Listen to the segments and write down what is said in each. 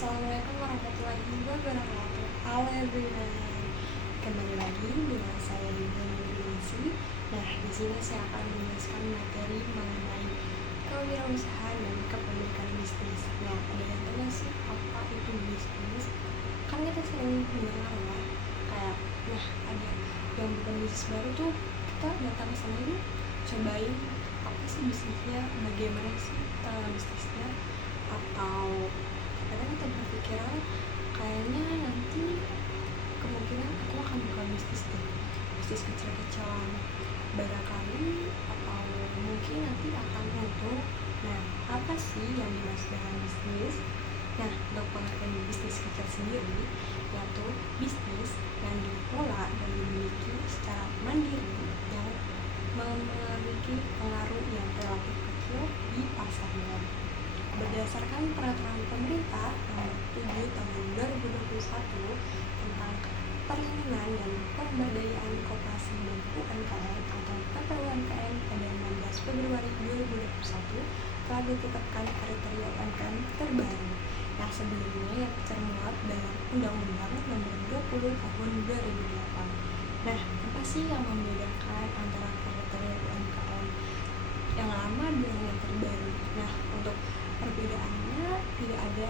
Assalamualaikum warahmatullahi wabarakatuh. Halo everyone, kembali lagi dengan saya Linda Nurisi. Nah, di sini saya akan menjelaskan materi mengenai kewirausahaan dan kepemilikan bisnis. Nah, ada yang tahu nggak sih apa itu bisnis? Kan kita sering mendengar ya, kayak ada yang bukan bisnis baru tuh kita datang ke sana ini cobain apa sih bisnisnya, bagaimana sih bisnisnya, atau kadang kita berpikiran kayaknya nanti kemungkinan aku akan buka bisnis kecil-kecilan barangkali, atau mungkin nanti akan untung. Nah, apa sih yang dimaksud dengan bisnis? Nah, untuk pengertian bisnis kecil sendiri yaitu bisnis yang dikelola dan dimiliki secara mandiri yang memiliki pengaruh yang relatif kecil di pasarnya. Berdasarkan peraturan pemerintah nomor 7 tahun 2021 tentang perlindungan dan pemberdayaan koperasi dan UMKM atau PPUMKM pada 16 Februari 2021 telah ditetapkan kriteria UMKM terbaru yang sebelumnya yang termuat dalam Undang-Undang nomor 20 tahun 2008. Nah, apa sih yang membedakan antara kriteria UMKM yang lama dengan yang terbaru? Nah, untuk perbedaannya tidak ada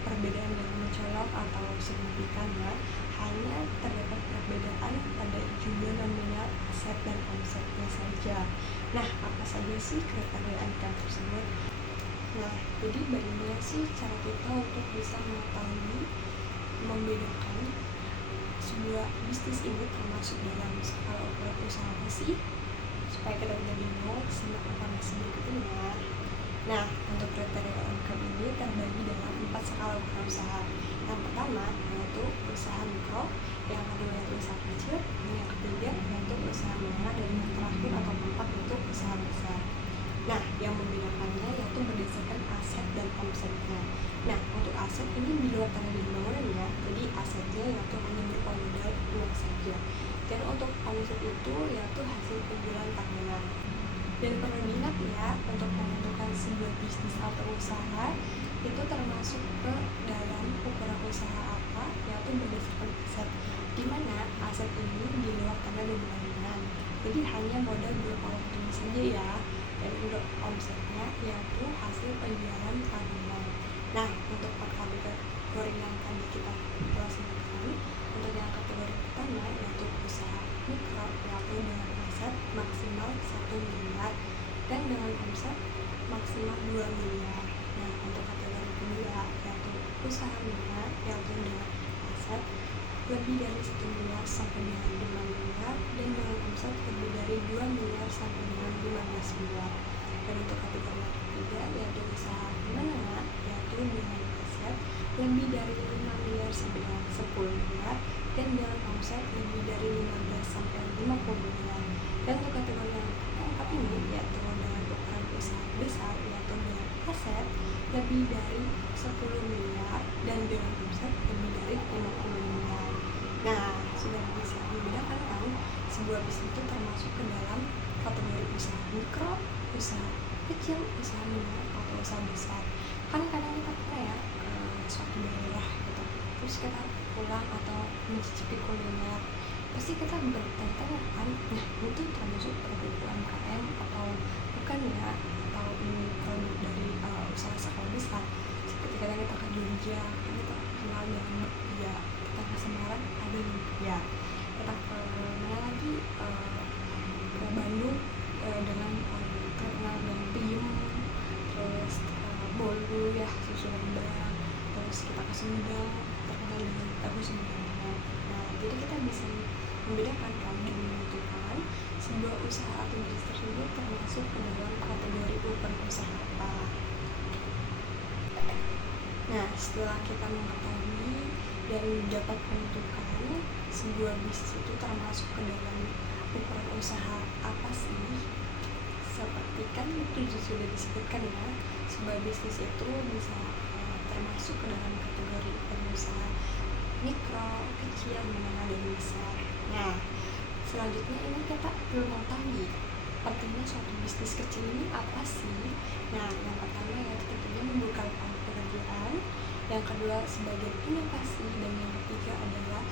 perbedaan yang mencolok atau signifikan ya, hanya terdapat perbedaan pada jumlah nominal aset dan omsetnya saja. Nah, apa saja sih kriteria UMKM tersebut? Nah, jadi bagaimana sih cara kita untuk bisa mengetahui membedakan sebuah bisnis ini termasuk dalam skala ukuran usaha apa sih? Supaya kita tidak bingung, simak informasi berikutnya. Nah, untuk kriteria UMKM ini terbagi dalam 4 skala ukuran usaha. Yang pertama yaitu usaha mikro, yang kedua yaitu usaha kecil, dan yang ketiga yaitu usaha menengah, dan yang terakhir atau keempat yaitu usaha besar. Nah, yang membedakannya yaitu berdasarkan aset dan omsetnya. Nah, untuk aset ini di luar tanah dan bangunan ya, jadi asetnya yaitu hanya berupa modal uang saja. Dan untuk omset itu yaitu hasil penjualan tahunan. Dan perlu diingat ya, untuk menentukan sebuah bisnis atau usaha itu termasuk ke dalam ukuran usaha apa, yaitu berdasarkan aset, di mana aset ini di luar tanah dan bangunan, jadi hanya modal berupa waktu saja ya. Dan untuk omsetnya yaitu hasil penjualan tahunan. Nah, untuk kategori yang tadi kita telah sebutkan, untuk yang kategori pertama yaitu usaha mikro, yaitu dengan aset maksimal 1 miliar dan dengan omset maksimal 2 miliar. Nah, untuk kategori kedua yaitu usaha menengah, yaitu dengan aset lebih dari 1 miliar sampai dengan 5 miliar dan dengan omset lebih dari 2 miliar sampai dengan 15 miliar. Dan untuk kategori yang ketiga yaitu usaha menengah, yaitu dengan aset lebih dari 5 miliar sampai dengan 10 miliar dan dengan omset lebih dari 15 sampai 50 miliar. Dan untuk kategori yang keempat ini yaitu dengan ukuran usaha besar, yaitu dengan aset lebih dari 10 miliar dan dengan omset lebih dari 50 miliar. Nah, sudah bisa membedakan kan sebuah bisnis itu termasuk ke dalam kategori usaha mikro, usaha kecil, usaha menengah, atau usaha besar. Kan kadang kita pernah ya ke suatu daerah gitu, terus kita pulang atau mencicipi kuliner, pasti kita bertanya-tanya kan, nah itu termasuk produk UMKM atau bukan ya, atau ini produk dari usaha skala besar. Seperti kadang kita ke Jogja, kan kita kenal dengan bakpia, kita ke Semarang ada bakpia, kita ke mana lagi, ke Bandung dengan terkenal dengan piem, terus bolu ya, susu lembang, terus kita ke Sumedang terkenal dengan tahu Sumedang. Nah, jadi kita bisa membedakan kan dan menentukan sebuah usaha atau bisnis tersebut termasuk ke dalam kategori ukuran usaha apa. Nah, setelah kita mengetahui dan dapat menentukan sebuah bisnis itu termasuk ke dalam ukuran usaha apa sih, seperti kan itu sudah disebutkan ya, sebuah bisnis itu bisa termasuk ke dalam kategori ukuran usaha mikro, kecil, menengah, dan besar. Nah, selanjutnya ini kita perlu mengetahui pentingnya suatu bisnis kecil ini apa sih. Nah, yang pertama yaitu tentunya membuka lapangan pekerjaan, yang kedua sebagai inovasi, dan yang ketiga adalah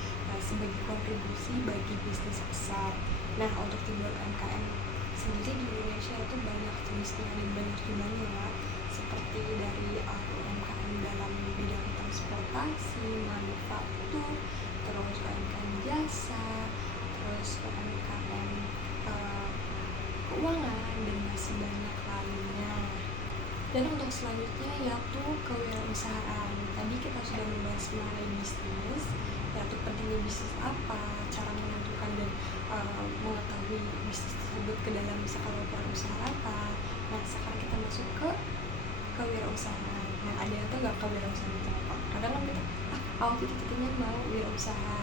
sebagai kontribusi bagi bisnis besar. Nah, untuk timbul UMKM sendiri di Indonesia itu banyak jenisnya dan banyak jumlahnya ya, seperti dari UMKM dalam bidang transportasi, manufaktur, terus UMKM jasa, terus UMKM keuangan, dan masih banyak lainnya. Dan untuk selanjutnya yaitu kewirausahaan. Tadi kita sudah membahas mengenai bisnis, yaitu pentingnya bisnis apa, cara menentukan dan mengetahui bisnis tersebut ke dalam skala usaha apa. Nah, sekarang kita masuk ke kewirausahaan. Nah, ada yang tuh nggak kewirausahaan itu apa? Kadang kan kita kita mau wirausaha.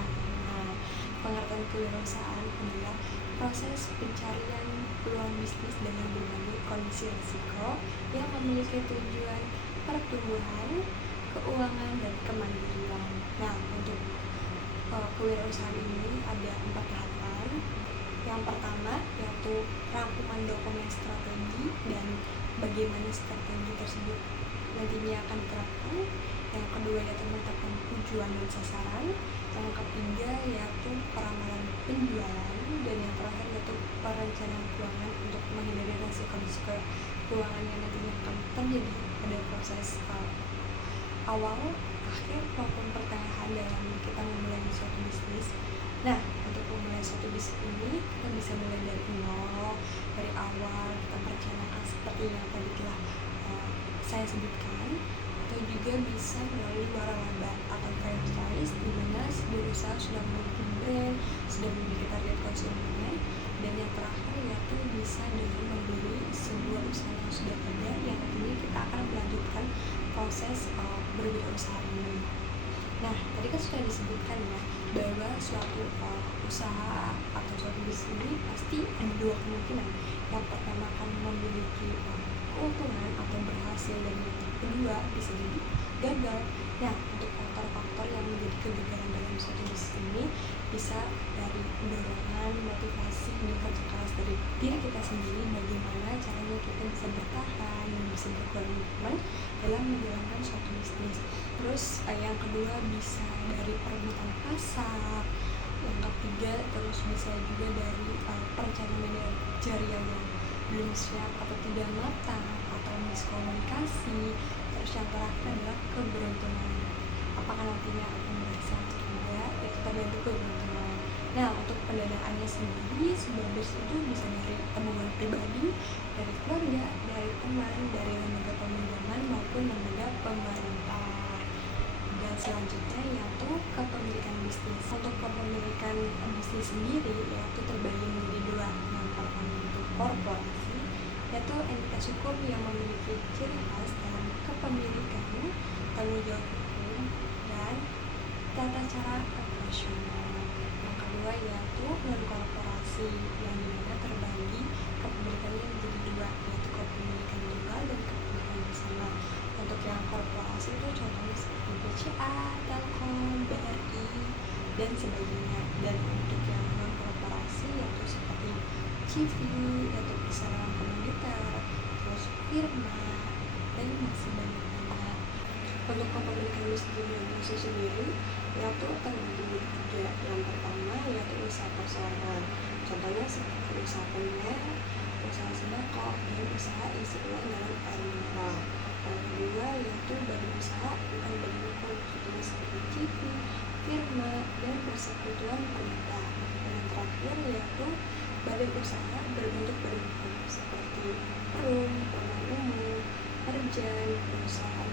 Nah, pengertian kewirausahaan adalah proses pencarian peluang bisnis dengan berbagai kondisi risiko yang memiliki tujuan pertumbuhan, keuangan, dan kemandirian. Nah, untuk kewirausahaan ini ada 4 tahapan. Yang pertama yaitu rangkuman dokumen strategi dan bagaimana strategi tersebut nantinya akan diterapkan. Yang kedua yaitu menetapkan tujuan dan sasaran. Yang ketiga yaitu peramalan penjualan, dan yang terakhir yaitu perencanaan keuangan untuk menghindari risiko keuangan yang nantinya akan terjadi pada proses awal, akhir, maupun pertengahan dalam kita memulai suatu bisnis. Nah, untuk memulai suatu bisnis ini kita bisa mulai dari nol, dari awal kita merencanakan seperti yang tadi telah saya sebutkan, atau juga bisa melalui waralaba atau franchise, di mana sebuah usaha sudah memiliki brand, sudah memiliki target konsumen. Dan yang terakhir yaitu bisa dengan membeli sebuah usaha yang sudah ada, yang nantinya kita akan melanjutkan proses berwirausaha ini. Nah, tadi kan sudah disebutkan ya bahwa suatu usaha atau suatu bisnis ini pasti ada 2 kemungkinan. Yang pertama akan memiliki keuntungan atau berhasil, dan yang kedua bisa jadi gagal. Nah, untuk faktor-faktor yang menjadi kegagalan dalam suatu bisnis ini bisa dari dorongan, motivasi, dan kerja keras dari diri kita sendiri, bagaimana caranya kita bisa bertahan dan bisa berkomitmen dalam menjalankan suatu bisnis. Terus yang kedua bisa dari perebutan pasar. Yang ketiga terus bisa juga dari perencanaan manajerial yang belum siap atau tidak matang, atau miskomunikasi. Terus yang terakhir adalah keberuntungan. Apakah nantinya akan berhasil atau tidak, itu tergantung keberuntungan. Nah, untuk pendanaannya sendiri sebuah bisnis itu bisa dari tabungan pribadi, dari keluarga, dari teman, dari lembaga peminjaman maupun lembaga pemerintah. Dan selanjutnya yaitu kepemilikan bisnis. Untuk kepemilikan bisnis sendiri yaitu terbagi menjadi 2. Yang pertama itu korporasi, yaitu entitas hukum yang memiliki ciri khas dalam kepemilikan, tanggung jawab hukum, dan tata cara operasional. Yang kedua yaitu non korporasi, yang dimana terbagi kepemilikannya menjadi 2, yaitu kepemilikan legal dan kepemilikan bersama. Untuk yang korporasi itu contohnya seperti BCA, Telkom, BRI, dan sebagainya. Dan untuk yang non korporasi yaitu seperti CV, yaitu perseroan komoditer, terus firma, dan masih banyak. Untuk kepemilikan bisnis sendiri yaitu terbagi menjadi 3. Yang pertama yaitu usaha perseroan, contohnya seperti usaha kuliner, usaha sembako, dan usaha isi ulang dalam air mineral. Yang kedua yaitu badan usaha bukan badan hukum, contohnya seperti CV, firma, dan persekutuan pemerintah. Dan yang terakhir yaitu badan usaha berbentuk badan hukum seperti perum, perumahan umum, perjan, perusahaan